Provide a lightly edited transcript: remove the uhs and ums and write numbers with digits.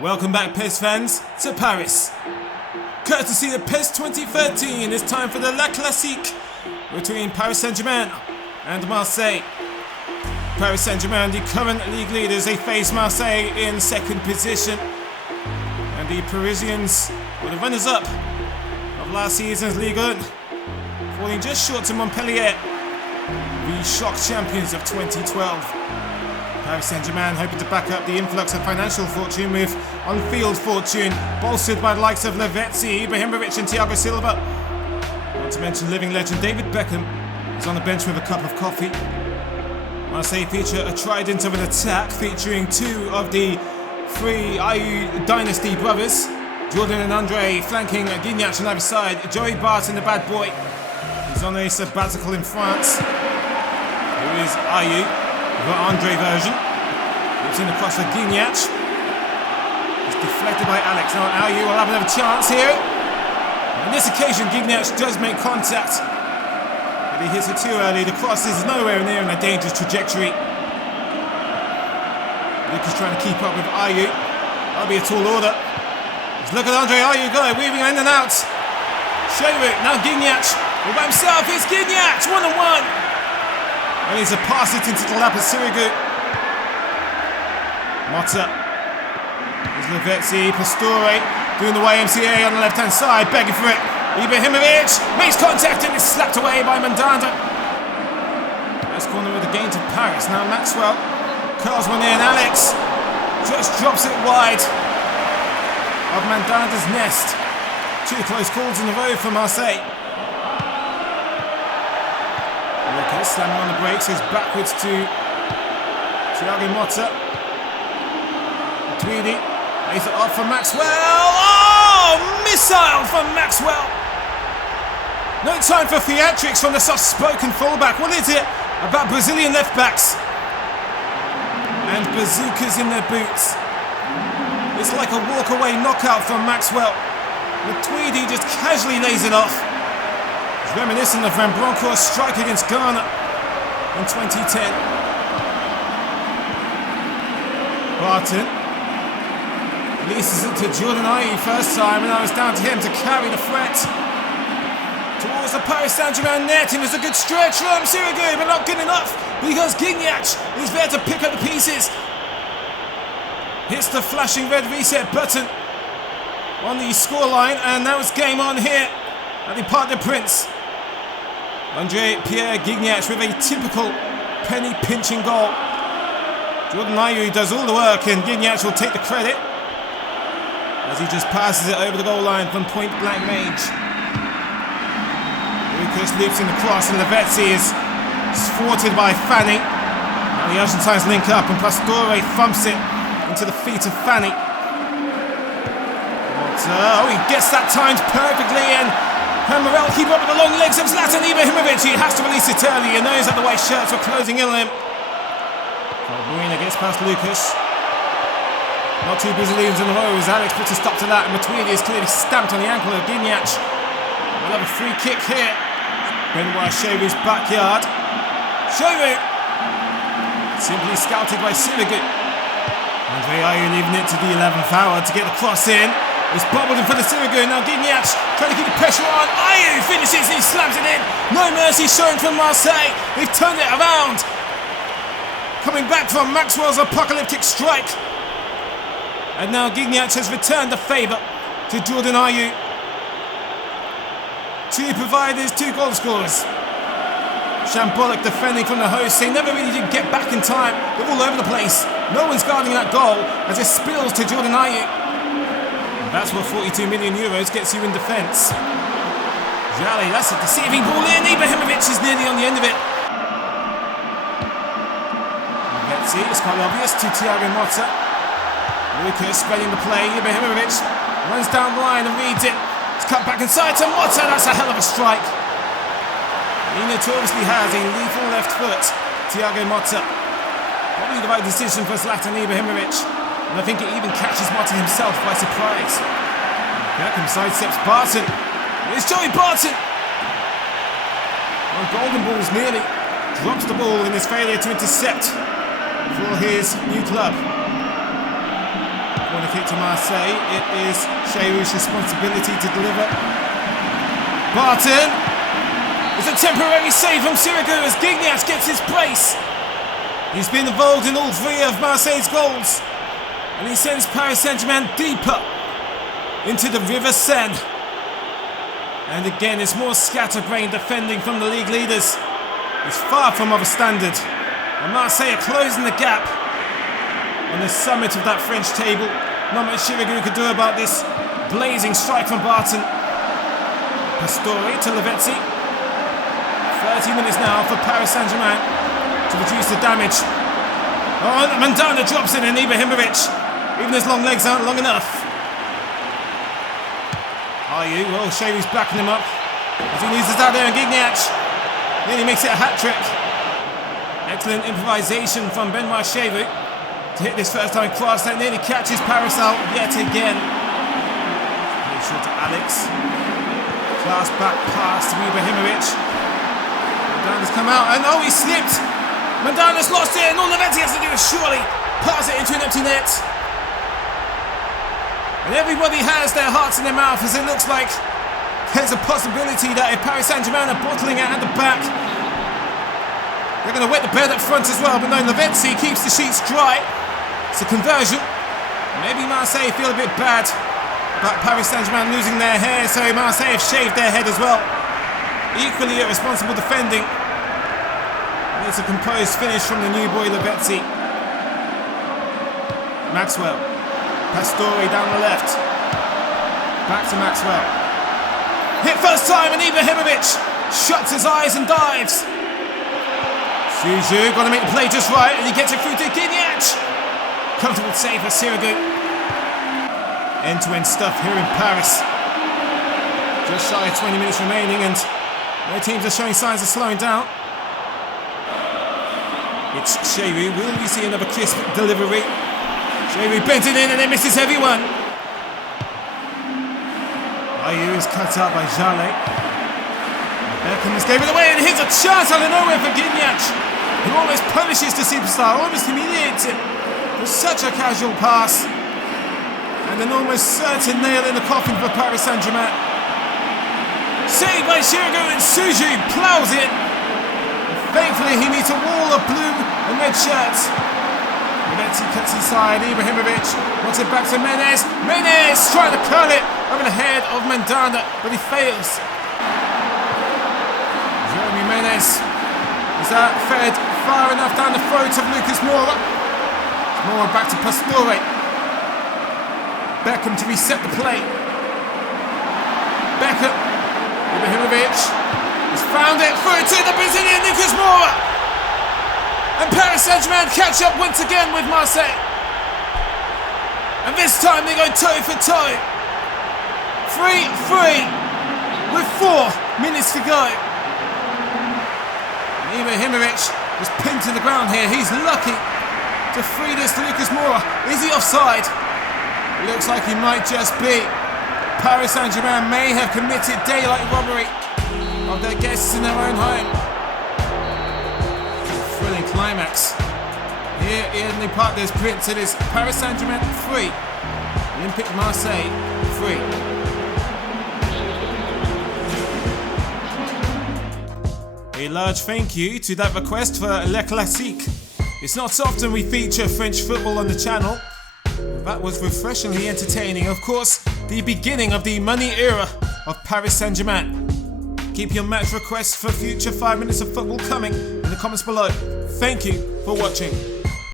Welcome back, PES fans, to Paris. Courtesy of PES 2013, it's time for the La Classique between Paris Saint-Germain and Marseille. Paris Saint-Germain, the current league leaders, they face Marseille in second position. And the Parisians were the runners-up of last season's Ligue 1, falling just short to Montpellier, the shock champions of 2012. Paris Saint-Germain hoping to back up the influx of financial fortune with on-field fortune, bolstered by the likes of Lavezzi, Ibrahimović and Thiago Silva. Not to mention living legend David Beckham is on the bench with a cup of coffee. Marseille feature a trident of an attack featuring two of the three Ayew dynasty brothers, Jordan and Andre flanking Guignac on either side, Joey Barton the bad boy. He's on a sabbatical in France. Who is Ayew? The Andre version. It's in the cross for Guignac. It's deflected by Alex. Now Ayew will have another chance here. On this occasion, Guignac does make contact, but he hits it too early. The cross is nowhere near in a dangerous trajectory. Luke is trying to keep up with Ayew. That'll be a tall order. Let's look at Andre Ayew go, weaving in and out. Sheru, now Guignac. All by himself, it's Guignac, 1-on-1. And he's a pass it into the lap of Sirigu. Motta. There's Lavezzi, Pastore doing the YMCA on the left-hand side, begging for it. Ibrahimović makes contact and is slapped away by Mandanda. First corner of the game to Paris. Now Maxwell curls one in. Alex just drops it wide of Mandanda's nest. Two close calls in a row for Marseille. Slamming on the brakes, goes backwards to Thiago Motta. Tweedy lays it off for Maxwell. Oh, missile from Maxwell. No time for theatrics from the soft-spoken fullback. What is it about Brazilian left-backs and bazookas in their boots? It's like a walk-away knockout from Maxwell. But Tweedy just casually lays it off. Reminiscent of Van Bronckhorst's strike against Ghana in 2010. Barton releases it to Jordan Ayew first time, and now it's down to him to carry the threat towards the Paris Saint-Germain net. And there's a good stretch from Sirigu, but not good enough because Guignac is there to pick up the pieces. Hits the flashing red reset button on the scoreline, and now it's game on here at the Parc des Princes. Andre-Pierre Guignac with a typical penny-pinching goal. Jordan Ayew does all the work and Guignac will take the credit as he just passes it over the goal line from point-blank range. Lucas loops in the cross and Lavezzi is thwarted by Fanny. Now the Argentines link up and Pastore thumps it into the feet of Fanny. But, he gets that timed perfectly, and Morel keep up with the long legs of Zlatan Ibrahimović. He has to release it early. He knows that the white shirts were closing in on him. Marina gets past Lucas. Not two Brazilians in a row as Alex puts a stop to that, and Matuidi is clearly stamped on the ankle of Guignac. We'll have a free kick here. Benoit Cheru's backyard. Cheru simply scouted by Sirigu. Andre Ayew leaving it to the 11th hour to get the cross in. It's bobbled in front of Sirigu. Now Guignac trying to keep the pressure on. Ayew finishes, he slams it in. No mercy shown from Marseille. They've turned it around. Coming back from Maxwell's apocalyptic strike. And now Guignac has returned the favour to Jordan Ayew. Two providers, two goal scorers. Shambolic defending from the hosts. They never really did get back in time. They're all over the place. No one's guarding that goal as it spills to Jordan Ayew. That's what 42 million euros gets you in defence. Jali, that's a deceiving ball in. Ibrahimović is nearly on the end of it. Lavezzi, it's quite obvious to Thiago Motta. Lucas spreading the play. Ibrahimović runs down the line and reads it. It's cut back inside to Motta. That's a hell of a strike. He notoriously has a lethal left foot. Thiago Motta. Probably the right decision for Zlatan Ibrahimović. And I think it even catches Motta himself by surprise. Beckham sidesteps Barton. It's Joey Barton. Well, Golden Balls nearly drops the ball in his failure to intercept for his new club. Corner kick to Marseille. It is Giroud's responsibility to deliver. Barton. It's a temporary save from Sirigu as Gignac gets his place. He's been involved in all three of Marseille's goals. And he sends Paris Saint-Germain deeper into the River Seine. And again, it's more scatterbrained defending from the league leaders. It's far from of a standard. And Marseille are closing the gap on the summit of that French table. Not much Sirigu could do about this blazing strike from Barton. Pastore to Lavezzi. 30 minutes now for Paris Saint-Germain to reduce the damage. Oh, Mandanda drops in and Ibrahimović. Even his long legs aren't long enough. Ayew, well, Giroud's backing him up as he loses out there, and Gignac nearly makes it a hat-trick. Excellent improvisation from Benoit Giroud to hit this first-time cross that nearly catches Paris out yet again. Make sure to Alex. Class back pass to Ibrahimović. Mandanda's come out, and oh, he slipped! Mandanda's lost it, and all Lavezzi has to do is surely pass it into an empty net. And everybody has their hearts in their mouth as it looks like there's a possibility that if Paris Saint-Germain are bottling it at the back, they're going to wet the bed up front as well. But no, Lavezzi keeps the sheets dry. It's a conversion. Maybe Marseille feel a bit bad about Paris Saint-Germain losing their hair, so Marseille have shaved their head as well. Equally irresponsible defending. And it's a composed finish from the new boy Lavezzi. Maxwell. Pastore down the left. Back to Maxwell. Hit first time and Ibrahimović shuts his eyes and dives. Suju got to make the play just right and he gets it through to Gignac. Comfortable save for Sirigu. End-to-end stuff here in Paris. Just shy of 20 minutes remaining and no teams are showing signs of slowing down. It's Giroud. Will we see another crisp delivery? Giroud bends it in and then misses everyone. Ayew is cut out by Jallet. Beckham has gave it away and here's a chance out of nowhere for Gignac, who almost punishes the superstar, almost humiliates him for such a casual pass. And an almost certain nail in the coffin for Paris Saint-Germain. Saved by Giroud and Suju plows it. Thankfully he meets a wall of blue and red shirts. Lavezzi cuts inside, Ibrahimović wants it back to Menez. Menez trying to curl it over the head of Mandanda, but he fails. Jeremy Menez. Is that fed far enough down the throat of Lucas Moura? Moura back to Pastore. Beckham to reset the play. Beckham. Ibrahimović has found it through to the Brazilian Lucas Moura. And Paris Saint-Germain catch up once again with Marseille. And this time they go toe for toe. 3-3 with 4 minutes to go. Ibrahimović is pinned to the ground here. He's lucky to free this to Lucas Moura. Is he offside? It looks like he might just be. Paris Saint-Germain may have committed daylight robbery of their guests in their own home. Thrilling climax here in the Parc des Princes. It is Paris Saint-Germain 3, Olympique Marseille 3. A large thank you to that request for Les Classiques. It's not so often we feature French football on the channel. That was refreshingly entertaining. Of course, the beginning of the money era of Paris Saint-Germain. Keep your match requests for future 5 minutes of football coming in the comments below. Thank you for watching.